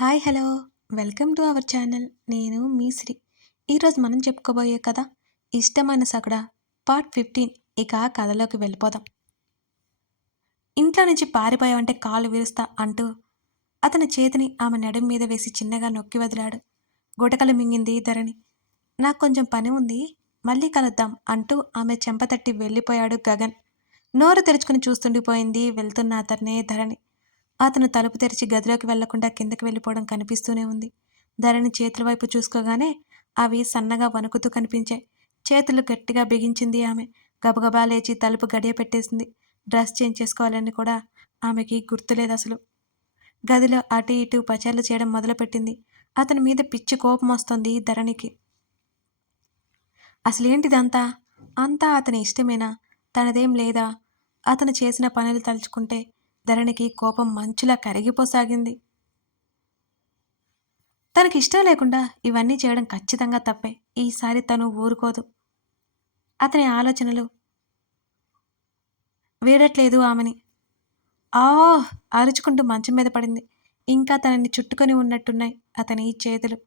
Hi hello welcome to our channel. నేను మీ శ్రీ. ఈరోజు మనం చెప్పుకోబోయే కథ ఇష్టమైన సగడ పార్ట్ 15. ఇక కథలోకి వెళ్ళిపోదాం. ఇంట్లో నుంచి పారిపోయావంటే కాళ్ళు విరుస్తా అంటూ అతని చేతిని ఆమె నడుం మీద వేసి చిన్నగా నొక్కి వదిలాడు. గుటకలు మింగింది ధరణి. నాకు కొంచెం పని ఉంది, మళ్ళీ కలుద్దాం అంటూ ఆమె చెంపతట్టి వెళ్ళిపోయాడు గగన్. నోరు తెరుచుకుని చూస్తుండిపోయింది వెళ్తున్న అతన్నే ధరణి. అతను తలుపు తెరిచి గదిలోకి వెళ్లకుండా కిందకి వెళ్ళిపోవడం కనిపిస్తూనే ఉంది. ధరణి చేతుల వైపు చూసుకోగానే అవి సన్నగా వణుకుతూ కనిపించాయి. చేతులు గట్టిగా బిగించింది ఆమె. గబగబా లేచి తలుపు గడియ పెట్టేసింది. డ్రెస్ చేంజ్ చేసుకోవాలని కూడా ఆమెకి గుర్తులేదు అసలు. గదిలో అటు ఇటు పచార్లు చేయడం మొదలుపెట్టింది. అతని మీద పిచ్చి కోపం వస్తుంది ధరణికి. అసలేంటిదంతా? అంతా అతని ఇష్టమేనా? తనదేం లేదా? అతను చేసిన పనులు తలుచుకుంటే ధరణికి కోపం మంచులా కరిగిపోసాగింది. తనకిష్టం లేకుండా ఇవన్నీ చేయడం ఖచ్చితంగా తప్పే. ఈసారి తను ఊరుకోదు. అతని ఆలోచనలు వీడట్లేదు ఆమెని. ఆ అరుచుకుంటూ మంచం మీద పడింది. ఇంకా తనని చుట్టుకొని ఉన్నట్టున్నాయి అతని చేతులు.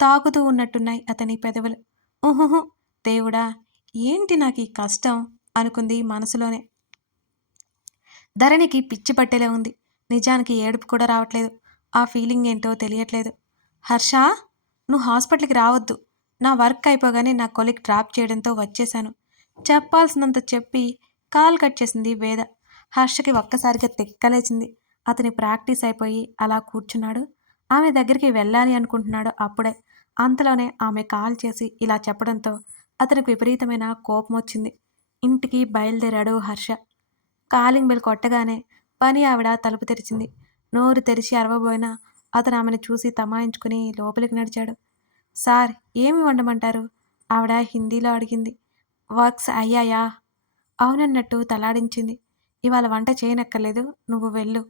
తాకుతూ ఉన్నట్టున్నాయి అతని పెదవులు. ఊహుహు, దేవుడా, ఏంటి నాకు ఈ కష్టం అనుకుంది మనసులోనే. ధరణికి పిచ్చి పట్టేలా ఉంది. నిజానికి ఏడుపు కూడా రావట్లేదు. ఆ ఫీలింగ్ ఏంటో తెలియట్లేదు. హర్ష, నువ్వు హాస్పిటల్కి రావద్దు. నా వర్క్ అయిపోగానే నా కొలీగ్ డ్రాప్ చేయడంతో వచ్చేశాను. చెప్పాల్సినంత చెప్పి కాల్ కట్ చేసింది వేద. హర్షకి ఒక్కసారిగా తిక్కలేచింది. అతని ప్రాక్టీస్ అయిపోయి అలా కూర్చున్నాడు. ఆమె దగ్గరికి వెళ్ళాలి అనుకుంటున్నాడు అప్పుడే. అంతలోనే ఆమె కాల్ చేసి ఇలా చెప్పడంతో అతనికి విపరీతమైన కోపం వచ్చింది. ఇంటికి బయలుదేరాడు హర్ష. కాలింగ్ బెల్ కొట్టగానే పని ఆవిడ తలుపు తెరిచింది. నోరు తెరిచి అరవబోయినా అతను ఆమెను చూసి తమాయించుకుని లోపలికి నడిచాడు. సార్, ఏమి వండమంటారు? ఆవిడ హిందీలో అడిగింది. వర్క్స్ అయ్యాయా? అవునన్నట్టు తలాడించింది. ఇవాళ వంట చేయనక్కర్లేదు, నువ్వు వెళ్ళు.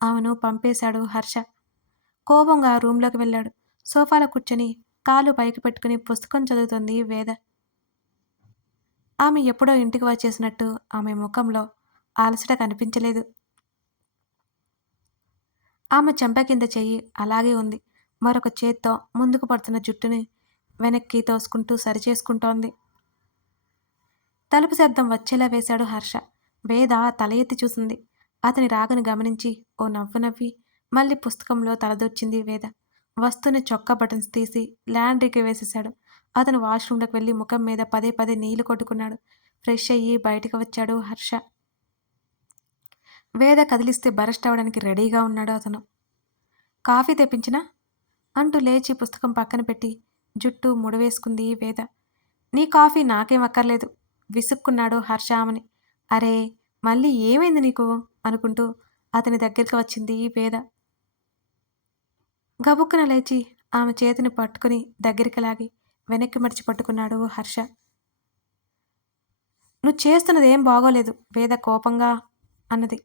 ఆమెను పంపేశాడు హర్ష. కోపంగా రూంలోకి వెళ్ళాడు. సోఫాలో కూర్చొని కాలు పైకి పెట్టుకుని పుస్తకం చదువుతుంది వేద. ఆమె ఎప్పుడో ఇంటికి వచ్చేసినట్టు ఆమె ముఖంలో అలసట కనిపించలేదు. ఆమె చెంప కింద చెయ్యి అలాగే ఉంది. మరొక చేత్తో ముందుకు పడుతున్న జుట్టుని వెనక్కి తోసుకుంటూ సరిచేసుకుంటోంది. తలుపు శబ్దం వచ్చేలా వేశాడు హర్ష. వేద తల ఎత్తి చూసింది. అతని రాకను గమనించి ఓ నవ్వు నవ్వి మళ్ళీ పుస్తకంలో తలదొచ్చింది వేద. వస్తున్న చొక్కా బటన్స్ తీసి ల్యాండ్రీకి వేసేశాడు. అతను వాష్రూంలోకి వెళ్ళి ముఖం మీద పదే పదే నీళ్లు కొట్టుకున్నాడు. ఫ్రెష్ అయ్యి బయటకు వచ్చాడు హర్ష. వేద కదిలిస్తే బరస్ట్ అవడానికి రెడీగా ఉన్నాడు అతను. కాఫీ తెప్పించినా అంటూ లేచి పుస్తకం పక్కన పెట్టి జుట్టు ముడవేసుకుంది వేద. నీ కాఫీ నాకేం అక్కర్లేదు విసుక్కున్నాడు హర్ష ఆమెని. అరే, మళ్ళీ ఏమైంది నీకు అనుకుంటూ అతని దగ్గరికి వచ్చింది వేద. గబుక్కున లేచి ఆమె చేతిని పట్టుకుని దగ్గరికి లాగి వెనక్కి మడిచి పట్టుకున్నాడు హర్ష. నువ్వు చేస్తున్నది ఏం బాగోలేదు, వేద కోపంగా అన్నది.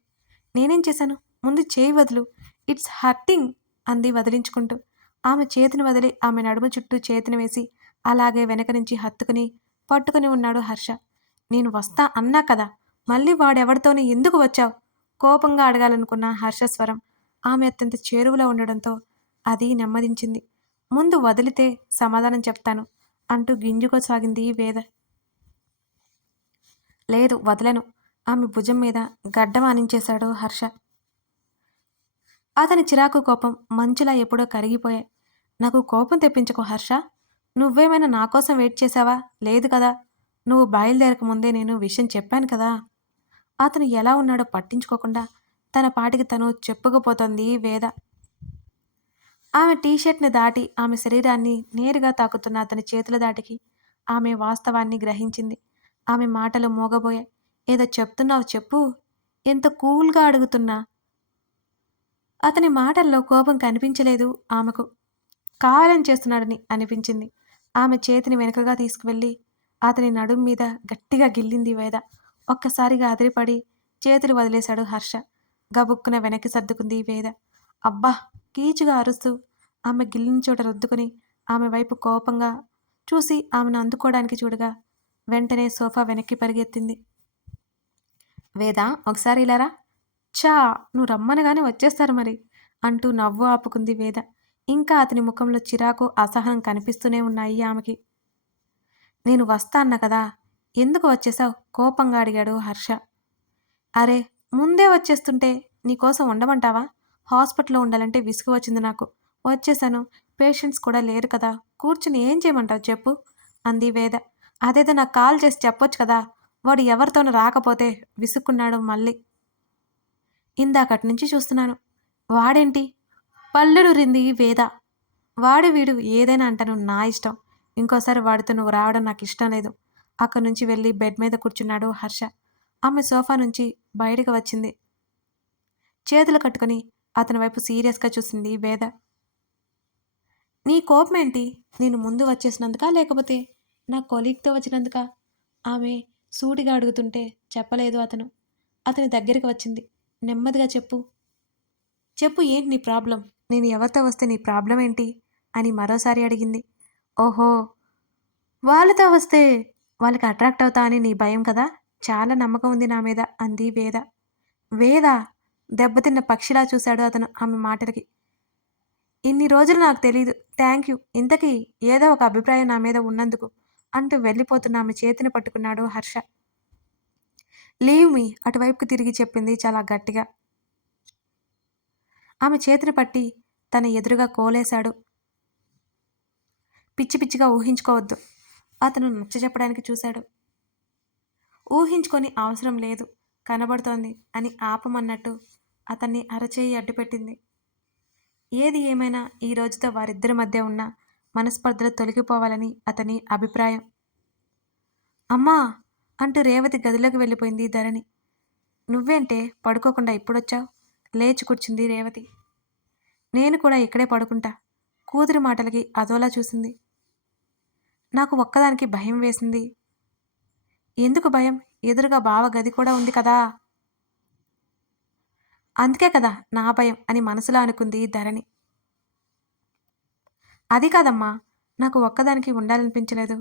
నేనేం చేశాను? ముందు చేయి వదులు, ఇట్స్ హర్టింగ్ అంది వదిలించుకుంటూ. ఆమె చేతిని వదిలి ఆమె నడుము చుట్టూ చేతిని వేసి అలాగే వెనక నుంచి హత్తుకుని పట్టుకుని ఉన్నాడు హర్ష. నేను వస్తా అన్నా కదా, మళ్ళీ వాడెవడితోనే ఎందుకు వచ్చావు? కోపంగా అడగాలనుకున్న హర్ష స్వరం ఆమె అత్యంత చేరువలో ఉండడంతో అది నెమ్మదించింది. ముందు వదిలితే సమాధానం చెప్తాను అంటూ గింజుకోసాగింది వేద. లేదు, వదలను. ఆమె భుజం మీద గడ్డం ఆనించేశాడు హర్ష. అతని చిరాకు కోపం మంచులా ఎప్పుడో కరిగిపోయాయి. నాకు కోపం తెప్పించకు హర్ష. నువ్వేమైనా నా కోసం వెయిట్ చేశావా? లేదు కదా. నువ్వు బయలుదేరక ముందే నేను విషయం చెప్పాను కదా. అతను ఎలా ఉన్నాడో పట్టించుకోకుండా తన పాటికి తను చెప్పుకుపోతోంది వేద. ఆమె టీషర్ట్ని దాటి ఆమె శరీరాన్ని నేరుగా తాకుతున్న అతని చేతుల దాటికి ఆమె వాస్తవాన్ని గ్రహించింది. ఆమె మాటలు మోగబోయాయి. ఏదో చెప్తున్నావు చెప్పు, ఎంత కూల్గా అడుగుతున్నా. అతని మాటల్లో కోపం కనిపించలేదు ఆమెకు. కావాలని చేస్తున్నాడని అనిపించింది. ఆమె చేతిని వెనుకగా తీసుకువెళ్ళి అతని నడుం మీద గట్టిగా గిల్లింది వేద. ఒక్కసారిగా అదిరిపడి చేతులు వదిలేశాడు హర్ష. గబుక్కున వెనక్కి సర్దుకుంది వేద. అబ్బా, కీచుగా అరుస్తూ ఆమె గిల్లిన చోట రుద్దుకుని ఆమె వైపు కోపంగా చూసి ఆమెను అందుకోవడానికి చూడగా వెంటనే సోఫా వెనక్కి పరిగెత్తింది. వేద, ఒకసారి ఇలారా. చా, నువ్వు రమ్మనగానే వచ్చేస్తారు మరి అంటూ నవ్వు ఆపుకుంది వేద. ఇంకా అతని ముఖంలో చిరాకు, అసహనం కనిపిస్తూనే ఉన్నాయి ఆమెకి. నేను వస్తా అన్నా కదా! ఎందుకు వచ్చేశావు? కోపంగా అడిగాడు హర్ష. అరే! ముందే వచ్చేస్తుంటే నీకోసం ఉండమంటావా? హాస్పిటల్‌లో ఉండాలంటే విసుగు వచ్చింది నాకు. వచ్చేశాను. పేషెంట్స్ కూడా లేరు కదా! కూర్చొని ఏం చేయమంటావు చెప్పు? అంది వేద. అదేదో నాకు కాల్ చేసి చెప్పొచ్చు కదా! వాడు ఎవరితోనూ రాకపోతే విసుక్కున్నాడు మళ్ళీ. ఇందాకటి నుంచి చూస్తున్నాను. వాడేంటి? పళ్ళునూరింది వేద. వాడు వీడు ఏదైనా అంటాను నా ఇష్టం. ఇంకోసారి వాడితో నువ్వు రావడం నాకిష్టం లేదు. అక్కడి నుంచి వెళ్ళి బెడ్ మీద కూర్చున్నాడు హర్ష. ఆమె సోఫా నుంచి బయటకు వచ్చింది. చేతులు కట్టుకొని అతని వైపు సీరియస్‌గా చూసింది వేద. నీ కోపమేంటి? నేను ముందు వచ్చేసినందుకా? లేకపోతే నా కొలీగ్‌తో వచ్చినందుకా? ఆమె సూటిగా అడుగుతుంటే చెప్పలేదు అతను. అతని దగ్గరికి వచ్చింది. నెమ్మదిగా చెప్పు. చెప్పు ఏంటి నీ ప్రాబ్లమ్? నేను ఎవరితో వస్తే నీ ప్రాబ్లమ్ ఏంటి? అని మరోసారి అడిగింది. ఓహో! వాళ్ళతో వస్తే వాళ్ళకి అట్రాక్ట్ అవుతా అని నీ భయం కదా! చాలా నమ్మకం ఉంది నా మీద అంది వేద. వేదా? దెబ్బతిన్న పక్షిలా చూశాడు అతను ఆమె మాటలకి. ఇన్ని రోజులు నాకు తెలీదు. Thank you. ఇంతకీ ఏదో ఒక అభిప్రాయం నా మీద ఉన్నందుకు అంటూ వెళ్ళిపోతున్న ఆమె చేతిని పట్టుకున్నాడు హర్ష. లీవ్ మీ అటువైపుకి తిరిగి చెప్పింది చాలా గట్టిగా. ఆమె చేతిని పట్టి తన ఎదురుగా కోలేశాడు. పిచ్చి పిచ్చిగా ఊహించుకోవద్దు. అతను నచ్చజెప్పడానికి చూశాడు. ఊహించుకొని అవసరం లేదు. కనబడుతోంది అని ఆపమన్నట్టు అతన్ని అరచేయి అడ్డుపెట్టింది. ఏది ఏమైనా ఈ రోజుతో వారిద్దరి మధ్య ఉన్న మనస్పర్ధలు తొలగిపోవాలని అతని అభిప్రాయం. అమ్మా! అంటూ రేవతి గదిలోకి వెళ్ళిపోయింది ధరణి. నువ్వేంటే పడుకోకుండా ఇప్పుడొచ్చావు? లేచి కూర్చుంది రేవతి. నేను కూడా ఇక్కడే పడుకుంటా. కూతురి మాటలకి అదోలా చూసింది. నాకు ఒక్కదానికి భయం వేసింది. ఎందుకు భయం? ఎదురుగా బావ గది కూడా ఉంది కదా! అందుకే కదా నా భయం అని మనసులో అనుకుంది ధరణి. అది కాదమ్మా! నాకు ఒక్కదానికి ఉండాలనిపించలేదు.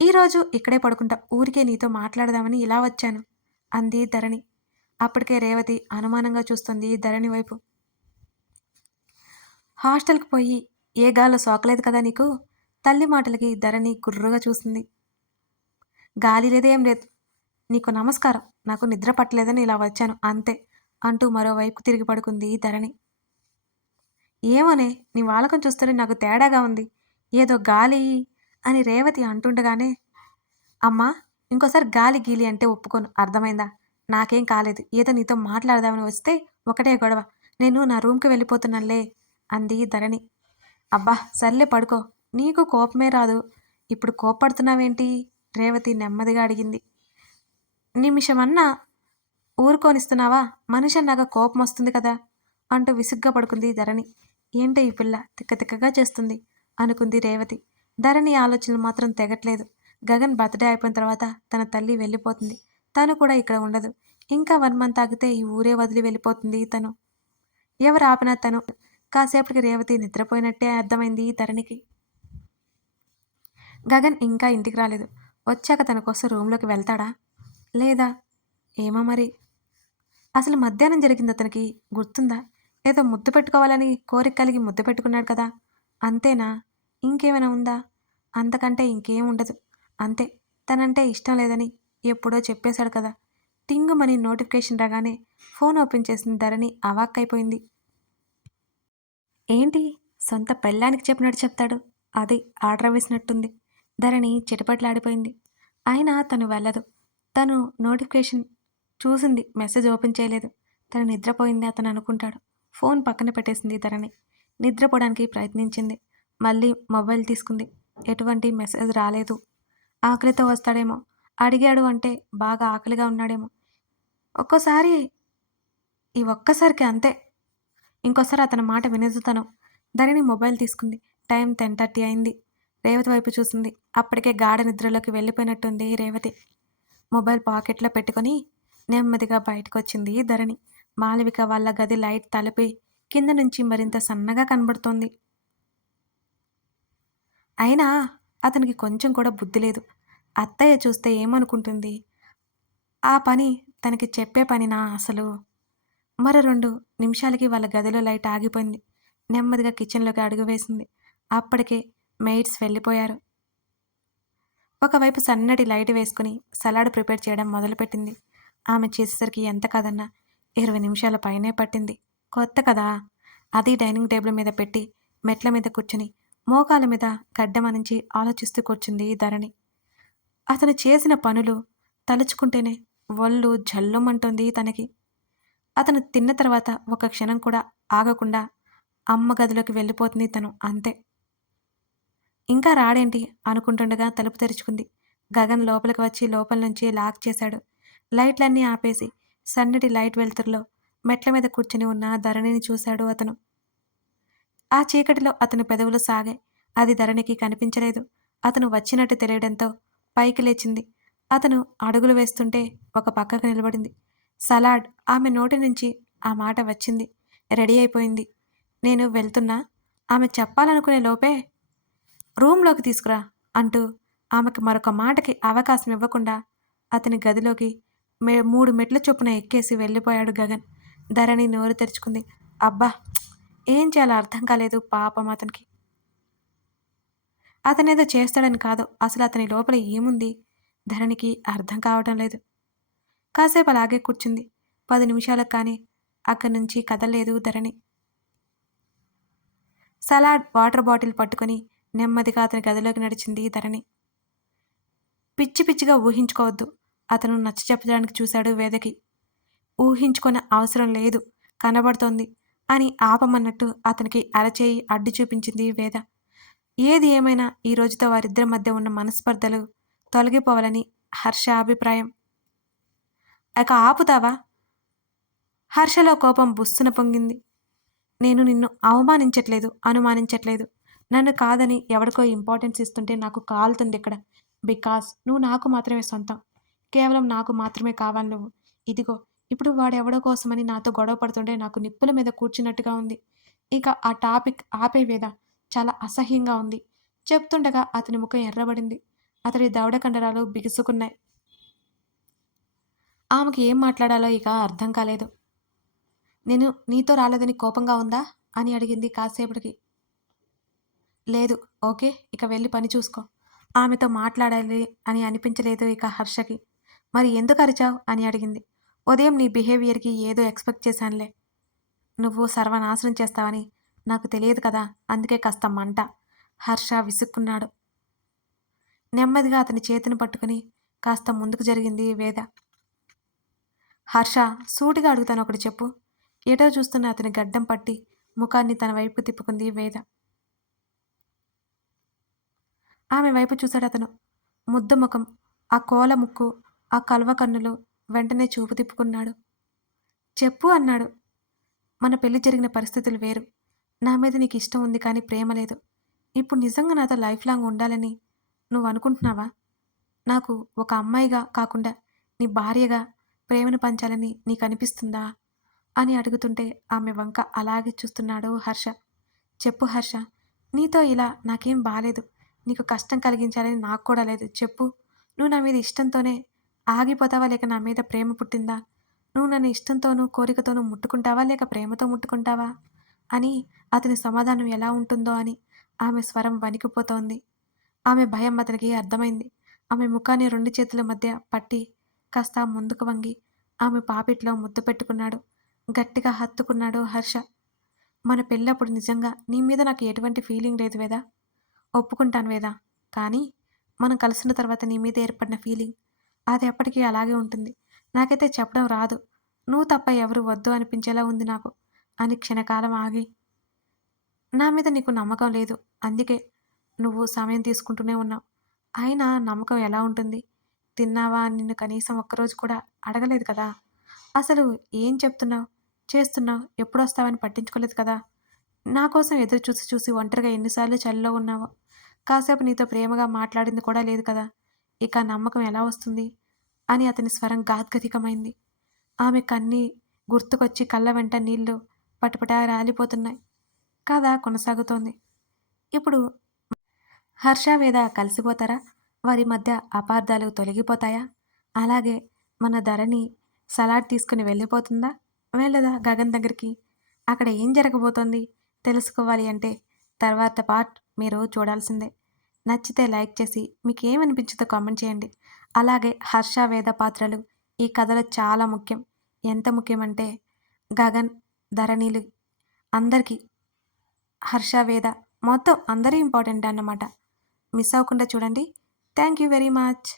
ఈరోజు ఇక్కడే పడుకుంటా. ఊరికే నీతో మాట్లాడదామని ఇలా వచ్చాను అంది ధరణి. అప్పటికే రేవతి అనుమానంగా చూస్తుంది ధరణి వైపు. హాస్టల్‌కి పోయి ఏ గాల్లో సోకలేదు కదా నీకు? తల్లి మాటలకి ధరణి గుర్రుగా చూసింది. గాలి లేదు ఏం లేదు. నీకు నమస్కారం. నాకు నిద్ర పట్టలేదని ఇలా వచ్చాను అంతే అంటూ మరోవైపుకు తిరిగి పడుకుంది ధరణి. ఏమోనే నీ వాలకం చూస్తుంటే నాకు తేడాగా ఉంది. ఏదో గాలి అని రేవతి అంటుండగానే అమ్మా! ఇంకోసారి గాలి గీలి అంటే ఒప్పుకోను. అర్థమైందా? నాకేం కాలేదు. ఏదో నీతో మాట్లాడదామని వస్తే ఒకటే గొడవ. నేను నా రూమ్‌కి వెళ్ళిపోతున్నానులే అంది ధరణి. అబ్బా! సర్లే పడుకో. నీకు కోపమే రాదు. ఇప్పుడు కోప్పడుతున్నావేంటి? రేవతి నెమ్మదిగా అడిగింది. నిమిషమన్నా ఊరుకోనిస్తున్నావా? మనిషన్నాక కోపమొస్తుంది కదా! అంటూ విసుగ్గా పడుకుంది ధరణి. ఏంటే ఈ పిల్ల తిక్క తిక్కగా చేస్తుంది అనుకుంది రేవతి. ధరణి ఆలోచనలు మాత్రం తెగట్లేదు. గగన్ బర్త్‌డే అయిపోయిన తర్వాత తన తల్లి వెళ్ళిపోతుంది. తను కూడా ఇక్కడ ఉండదు. ఇంకా 1 మంత్ ఆగితే ఈ ఊరే వదిలి వెళ్ళిపోతుంది తను. ఎవరు ఆపినా తను. కాసేపటికి రేవతి నిద్రపోయినట్టే అర్థమైంది ధరణికి. గగన్ ఇంకా ఇంటికి రాలేదు. వచ్చాక తన కోసం రూమ్‌లోకి వెళ్తాడా? లేదా? ఏమో మరి. అసలు మధ్యాహ్నం జరిగింది అతనికి గుర్తుందా? ఏదో ముద్దు పెట్టుకోవాలని కోరిక కలిగి ముద్దు పెట్టుకున్నాడు కదా! అంతేనా? ఇంకేమైనా ఉందా? అంతకంటే ఇంకేం ఉండదు. అంతే. తనంటే ఇష్టం లేదని ఎప్పుడో చెప్పేశాడు కదా! టింగుమని నోటిఫికేషన్ రాగానే ఫోన్ ఓపెన్ చేసిన ధరణి అవాక్కైపోయింది. ఏంటి? సొంత పెళ్ళానికి చెప్పినట్టు చెప్తాడు. అది ఆర్డర్ వేసినట్టుంది. ధరణి చిటపటలాడిపోయింది. అయినా తను వెళ్ళదు. తను నోటిఫికేషన్ చూసింది. మెసేజ్ ఓపెన్ చేయలేదు. తను నిద్రపోయింది అతను అనుకుంటాడు. ఫోన్ పక్కన పెట్టేసింది ధరణి. నిద్రపోవడానికి ప్రయత్నించింది. మళ్ళీ మొబైల్ తీసుకుంది. ఎటువంటి మెసేజ్ రాలేదు. ఆకలితో వస్తాడేమో. అడిగాడు అంటే బాగా ఆకలిగా ఉన్నాడేమో. ఒక్కోసారి ఈ ఒక్కసారికి అంతే. ఇంకోసారి అతని మాట వినదు తను. ధరణి మొబైల్ తీసుకుంది. టైం 10:30 అయింది. రేవతి వైపు చూసింది. అప్పటికే గాఢ నిద్రలోకి వెళ్ళిపోయినట్టుంది రేవతి. మొబైల్ పాకెట్లో పెట్టుకొని నెమ్మదిగా బయటకొచ్చింది ధరణి. మాళవిక వాళ్ళ గది లైట్ తలిపి కింద నుంచి మరింత సన్నగా కనబడుతోంది. అయినా అతనికి కొంచెం కూడా బుద్ధి లేదు. అత్తయ్య చూస్తే ఏమనుకుంటుంది? ఆ పని తనకి చెప్పే పనినా అసలు? మరో 2 నిమిషాలకి వాళ్ళ గదిలో లైట్ ఆగిపోయింది. నెమ్మదిగా కిచెన్‌లోకి అడుగు వేసింది. అప్పటికే మెయిడ్స్ వెళ్ళిపోయారు. ఒకవైపు సన్నటి లైట్ వేసుకుని సలాడ్ ప్రిపేర్ చేయడం మొదలుపెట్టింది. ఆమె చేసేసరికి ఎంత కాదన్నా 20 నిమిషాల పైనే పట్టింది. కొత్త కదా! అది డైనింగ్ టేబుల్ మీద పెట్టి మెట్ల మీద కూర్చుని మోకాళ్ళ మీద గడ్డమనించి ఆలోచిస్తూ కూర్చుంది ధరణి. అతను చేసిన పనులు తలుచుకుంటేనే ఒళ్ళు జల్లుమంటోంది తనకి. అతను తిన్న తర్వాత ఒక క్షణం కూడా ఆగకుండా అమ్మ గదిలోకి వెళ్ళిపోతుంది తను అంతే. ఇంకా రాడేంటి అనుకుంటుండగా తలుపు తెరుచుకుంది. గగన్ లోపలికి వచ్చి లోపల నుంచి లాక్ చేశాడు. లైట్లన్నీ ఆపేసి సన్నటి లైట్ వెలుతురులో మెట్ల మీద కూర్చుని ఉన్న ధరణిని చూశాడు అతను. ఆ చీకటిలో అతని పెదవులు సాగాయి. అది ధరణికి కనిపించలేదు. అతను వచ్చినట్టు తెలియడంతో పైకి లేచింది. అతను అడుగులు వేస్తుంటే ఒక పక్కకు నిలబడింది. సలాడ్ ఆమె నోటి నుంచి ఆ మాట వచ్చింది. రెడీ అయిపోయింది. నేను వెళ్తున్నా ఆమె చెప్పాలనుకునే లోపే రూంలోకి తీసుకురా అంటూ ఆమెకు మరొక మాటకి అవకాశం ఇవ్వకుండా అతని గదిలోకి 3 మెట్ల చొప్పున ఎక్కేసి వెళ్ళిపోయాడు గగన్. ధరణి నోరు తెరుచుకుంది. అబ్బా! ఏం చేయాలో అర్థం కాలేదు పాపం అతనికి. అతనేదో చేస్తాడని కాదు, అసలు అతని లోపల ఏముంది ధరణికి అర్థం కావటం లేదు. కాసేపు అలాగే కూర్చుంది. 10 నిమిషాలకు కానీ అక్కడి నుంచి కదలలేదు ధరణి. సలాడ్, వాటర్ బాటిల్ పట్టుకొని నెమ్మదిగా అతని గదిలోకి నడిచింది ధరణి. పిచ్చి పిచ్చిగా ఊహించుకోవద్దు. అతను నచ్చచెప్పడానికి చూశాడు వేదకి. ఊహించుకునే అవసరం లేదు, కనబడుతోంది అని ఆపమన్నట్టు అతనికి అరచేయి అడ్డు చూపించింది వేద. ఏది ఏమైనా ఈ రోజుతో వారిద్దరి మధ్య ఉన్న మనస్పర్ధలు తొలగిపోవాలని హర్ష అభిప్రాయం. ఇక ఆపుతావా? హర్షలో కోపం బుస్సున పొంగింది. నేను నిన్ను అవమానించట్లేదు, అనుమానించట్లేదు. నన్ను కాదని ఎవడికో ఇంపార్టెన్స్ ఇస్తుంటే నాకు కాలుతుంది ఇక్కడ. బికాస్ నువ్వు నాకు మాత్రమే సొంతం. కేవలం నాకు మాత్రమే కావాలి నువ్వు. ఇదిగో ఇప్పుడు వాడెవడో కోసమని నాతో గొడవ పడుతుంటే నాకు నిప్పుల మీద కూర్చున్నట్టుగా ఉంది. ఇక ఆ టాపిక్ ఆపేవేదా, చాలా అసహ్యంగా ఉంది. చెప్తుండగా అతని ముఖం ఎర్రబడింది. అతడి దవడ కండరాలు బిగుసుకున్నాయి. ఆమెకి ఏం మాట్లాడాలో ఇక అర్థం కాలేదు. నేను నీతో రాలేదని కోపంగా ఉందా అని అడిగింది కాసేపటికి. లేదు. ఓకే. ఇక వెళ్ళి పని చూసుకో. ఆమెతో మాట్లాడాలి అని అనిపించలేదు ఇక హర్షకి. మరి ఎందుకు అరిచావు అని అడిగింది. ఉదయం నీ బిహేవియర్‌కి ఏదో ఎక్స్‌పెక్ట్ చేశానులే. నువ్వు సర్వనాశనం చేస్తావని నాకు తెలియదు కదా! అందుకే కాస్త మంట. హర్ష విసుక్కున్నాడు. నెమ్మదిగా అతని చేతిని పట్టుకుని కాస్త ముందుకు జరిగింది వేద. హర్ష, సూటిగా అడుగుతాను ఒకటి చెప్పు. ఎటో చూస్తున్న అతని గడ్డం పట్టి ముఖాన్ని తన వైపు తిప్పుకుంది వేద. ఆమె వైపు చూశాడతను. ముద్ద ముఖం, ఆ కోల ముక్కు, ఆ కలువ కన్నులు. వెంటనే చూపు తిప్పుకున్నాడు. చెప్పు అన్నాడు. మన పెళ్లి జరిగిన పరిస్థితులు వేరు. నా మీద నీకు ఇష్టం ఉంది కానీ ప్రేమ లేదు. ఇప్పుడు నిజంగా నాతో లైఫ్ లాంగ్ ఉండాలని నువ్వు అనుకుంటున్నావా? నాకు ఒక అమ్మాయిగా కాకుండా నీ భార్యగా ప్రేమను పంచాలని నీకు అనిపిస్తుందా అని అడుగుతుంటే ఆమె వంక అలాగే చూస్తున్నాడు హర్ష. చెప్పు హర్ష, నీతో ఇలా నాకేం బాలేదు. నీకు కష్టం కలిగించాలని నాకు కూడా లేదు. చెప్పు. నువ్వు నా మీద ఇష్టంతోనే ఆగిపోతావా లేక నా మీద ప్రేమ పుట్టిందా? నువ్వు నన్ను ఇష్టంతోనూ కోరికతోనూ ముట్టుకుంటావా లేక ప్రేమతో ముట్టుకుంటావా అని అతని సమాధానం ఎలా ఉంటుందో అని ఆమె స్వరం వణికిపోతోంది. ఆమె భయం అతనికి అర్థమైంది. ఆమె ముఖాన్ని 2 చేతుల మధ్య పట్టి కాస్త ముందుకు వంగి ఆమె పాపిట్లో ముద్దు పెట్టుకున్నాడు. గట్టిగా హత్తుకున్నాడు హర్ష. మన పెళ్ళప్పుడు నిజంగా నీ మీద నాకు ఎటువంటి ఫీలింగ్ లేదు వేదా. ఒప్పుకుంటాను వేదా. కానీ మనం కలిసిన తర్వాత నీ మీద ఏర్పడిన ఫీలింగ్ అది ఎప్పటికీ అలాగే ఉంటుంది. నాకైతే చెప్పడం రాదు. నువ్వు తప్ప ఎవరు వద్దు అనిపించేలా ఉంది నాకు అని క్షణకాలం ఆగి, నా మీద నీకు నమ్మకం లేదు. అందుకే నువ్వు సమయం తీసుకుంటూనే ఉన్నావు. అయినా నమ్మకం ఎలా ఉంటుంది? తిన్నావా అని నిన్ను కనీసం ఒక్కరోజు కూడా అడగలేదు కదా! అసలు ఏం చెప్తున్నావు? చేస్తున్నావు? ఎప్పుడొస్తావని పట్టించుకోలేదు కదా! నా కోసం ఎదురు చూసి చూసి ఒంటరిగా ఎన్నిసార్లు చలిలో ఉన్నావో. కాసేపు నీతో ప్రేమగా మాట్లాడింది కూడా లేదు కదా! ఇక నమ్మకం ఎలా వస్తుంది? అని అతని స్వరం గాద్గదికమైంది. ఆమె కన్నీ గుర్తుకొచ్చి కళ్ళ వెంట నీళ్లు పటపటా రాలిపోతున్నాయి. కథ కొనసాగుతోంది. ఇప్పుడు హర్ష, వేద కలిసిపోతారా? వారి మధ్య అపార్థాలు తొలగిపోతాయా? అలాగే మన ధరణి సలాడ్ తీసుకుని వెళ్ళిపోతుందా? వెళ్ళదా గగన్ దగ్గరికి? అక్కడ ఏం జరగబోతోంది? తెలుసుకోవాలి అంటే తర్వాత పార్ట్ మీరు చూడాల్సిందే. నచ్చితే లైక్ చేసి మీకేమనిపించిందో కామెంట్ చేయండి. అలాగే హర్ష, వేద పాత్రలు ఈ కథలో చాలా ముఖ్యం. ఎంత ముఖ్యమంటే గగన్, ధరణిలు అందరికీ హర్ష, వేద మొత్తం అందరూ ఇంపార్టెంట్ అన్నమాట. మిస్ అవ్వకుండా చూడండి. Thank you very much.